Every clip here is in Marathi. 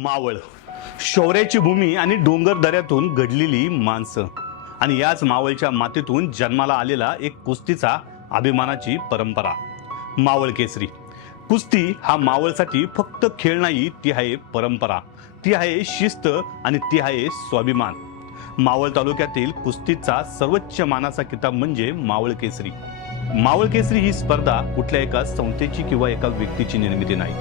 मावळ. शौर्याची भूमी आणि डोंगर दऱ्यातून घडलेली माणसं. आणि याच मावळच्या मातीतून जन्माला आलेला एक कुस्तीचा अभिमानाची परंपरा. मावळ केसरी. कुस्ती हा मावळसाठी फक्त खेळ नाही ती आहे परंपरा. ती आहे शिस्त आणि ती आहे स्वाभिमान. मावळ तालुक्यातील कुस्तीचा सर्वोच्च मानाचा किताब म्हणजे मावळ केसरी. मावळ केसरी ही स्पर्धा कुठल्या एका संस्थेची किंवा एका व्यक्तीची निर्मिती नाही.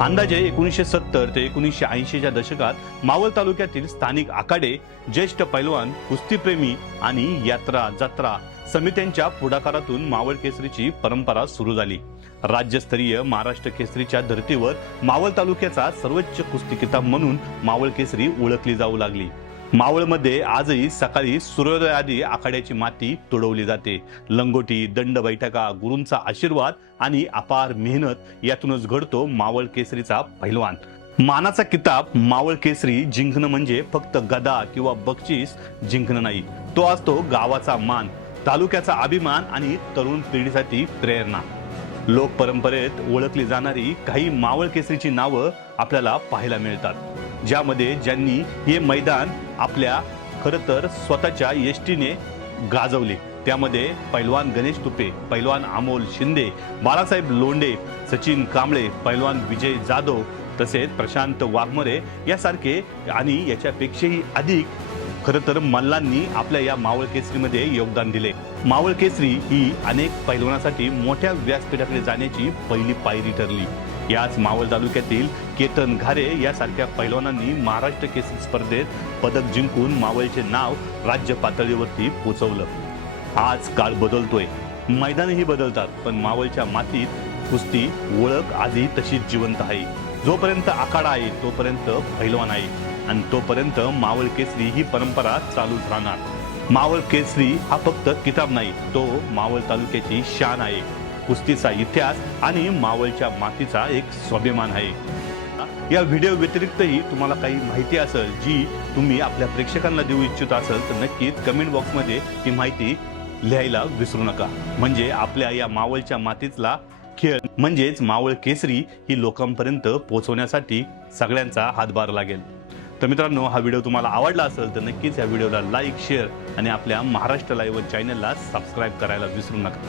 अंदाजे एकोणीसशे सत्तर ते एकोणीसशे ऐंशीच्या दशकात मावळ तालुक्यातील स्थानिक आखाडे ज्येष्ठ पैलवान कुस्तीप्रेमी आणि यात्रा जत्रा समित्यांच्या पुढाकारातून मावळ केसरीची परंपरा सुरू झाली. राज्यस्तरीय महाराष्ट्र केसरीच्या धर्तीवर मावळ तालुक्याचा सर्वोच्च कुस्ती किताब म्हणून मावळ केसरी ओळखली जाऊ लागली. मावळमध्ये आजही सकाळी सूर्योदयाआधी आखाड्याची माती तुडवली जाते. लंगोटी दंड बैठका गुरूंचा आशीर्वाद आणि अपार मेहनत यातूनच घडतो मावळ केसरीचा पहिलवान मानाचा किताब मावळ केसरी जिंकणं म्हणजे फक्त गदा किंवा बक्षीस जिंकणं नाही. तो असतो गावाचा मान तालुक्याचा अभिमान आणि तरुण पिढीसाठी प्रेरणा. लोक परंपरेत ओळखली जाणारी काही मावळ केसरीची नावं आपल्याला पाहायला मिळतात. ज्यामध्ये ज्यांनी हे मैदान आपल्या खरं तर स्वतःच्या यष्टीने गाजवले. त्यामध्ये पैलवान गणेश तुपे पैलवान अमोल शिंदे बाळासाहेब लोंडे सचिन कांबळे पैलवान विजय जाधव तसेच प्रशांत वाघमरे यासारखे आणि याच्यापेक्षाही अधिक खरं तर मल्लांनी आपल्या या मावळ केसरीमध्ये योगदान दिले. मावळ केसरी ही अनेक पैलवानासाठी मोठ्या व्यासपीठाकडे जाण्याची पहिली पायरी ठरली. याच मावळ तालुक्यातील केतन घारे यासारख्या पैलवानांनी महाराष्ट्र केसरी स्पर्धेत पदक जिंकून मावळचे नाव राज्य पातळीवरती पोचवलं. आज काळ बदलतोय. मैदानही बदलतात पण मावळच्या मातीत कुस्ती ओळख आधी तशीच जिवंत आहे. जोपर्यंत आखाडा आहे तोपर्यंत पैलवान आहे. आणि तोपर्यंत मावळ केसरी ही परंपरा चालूच राहणार. मावळ केसरी हा फक्त किताब नाही तो मावळ तालुक्याची शान आहे. कुस्तीचा इतिहास आणि मावळच्या मातीचा एक स्वाभिमान आहे. या व्हिडिओ व्यतिरिक्तही तुम्हाला काही माहिती असेल जी तुम्ही आपल्या प्रेक्षकांना देऊ इच्छित असेल तर नक्कीच कमेंट बॉक्समध्ये ती माहिती लिहायला विसरू नका. म्हणजे आपल्या या मावळच्या मातीतला खेळ म्हणजेच मावळ केसरी ही लोकांपर्यंत पोहोचवण्यासाठी सगळ्यांचा हातभार लागेल. तर मित्रांनो हा व्हिडिओ तुम्हाला आवडला असेल तर नक्कीच या व्हिडिओला लाईक शेअर आणि आपल्या महाराष्ट्र लाईव्ह चॅनलला सबस्क्राईब करायला विसरू नका.